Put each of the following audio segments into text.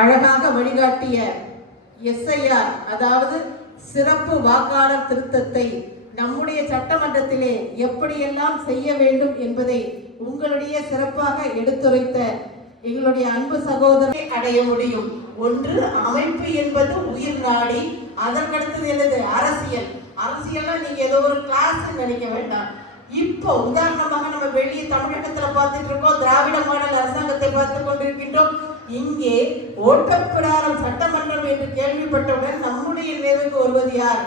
அழகாக வழிகாட்டிய SIR அதாவது சிறப்பு வாக்காளர் திருத்தத்தை நம்முடைய சட்டமன்றத்திலே எப்படியெல்லாம் செய்ய வேண்டும் என்பதை உங்களுடைய சிறப்பாக எடுத்துரைத்த எங்களுடைய அன்பு சகோதரரை அடைய முடியும். ஒன்று, அமைப்பு என்பது உயிர் நாடி, அதற்கடுத்தது என்னது அரசியல். அரசியல்னா நீங்க ஏதோ ஒரு கிளாஸ் நினைக்க வேண்டாம். இப்போ உதாரணமாக நம்ம வெளியே தமிழகத்துல பார்த்துட்டு இருக்கோம், திராவிட மாடல் அரசாங்கத்தை பார்த்து கொண்டிருக்கின்றோம். இங்கே ஓட்டப்பிடாரம் சட்டமன்றம் என்று கேள்விப்பட்டவுடன் நம்முடைய நினைவுக்கு வருவது யார்?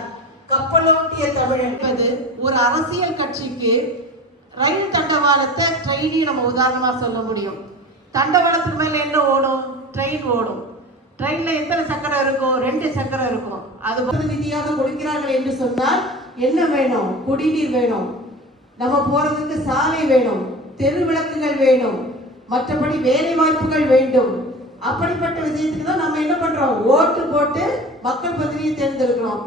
கப்பலோட்டிய தமிழ் என்பது ஒரு அரசியல் கட்சிக்கு ரயில் தண்டவாளத்தை ட்ரெயினி நம்ம உதாரணமா சொல்ல முடியும். தண்டவாளத்துக்கு மேல என்ன ஓடும்? ட்ரெயின் ஓடும். ட்ரெயின்ல எத்தனை சக்கரம் இருக்கும்? 2 சக்கரம் இருக்கும். அது நிதியாக கொடுக்கிறார்கள் என்று சொன்னால் என்ன வேணும்? குடிநீர் வேணும், நம்ம போறதுக்கு சாலை வேணும், தெரு விளக்குகள் வேணும், மற்றபடி வேலை வாய்ப்புகள் வேண்டும். அப்படிப்பட்ட விஷயத்துக்கு தான் நம்ம என்ன பண்றோம்? ஓட்டு போட்டு மக்கள் பிரதிநிதியை தேர்ந்தெடுக்கிறோம்.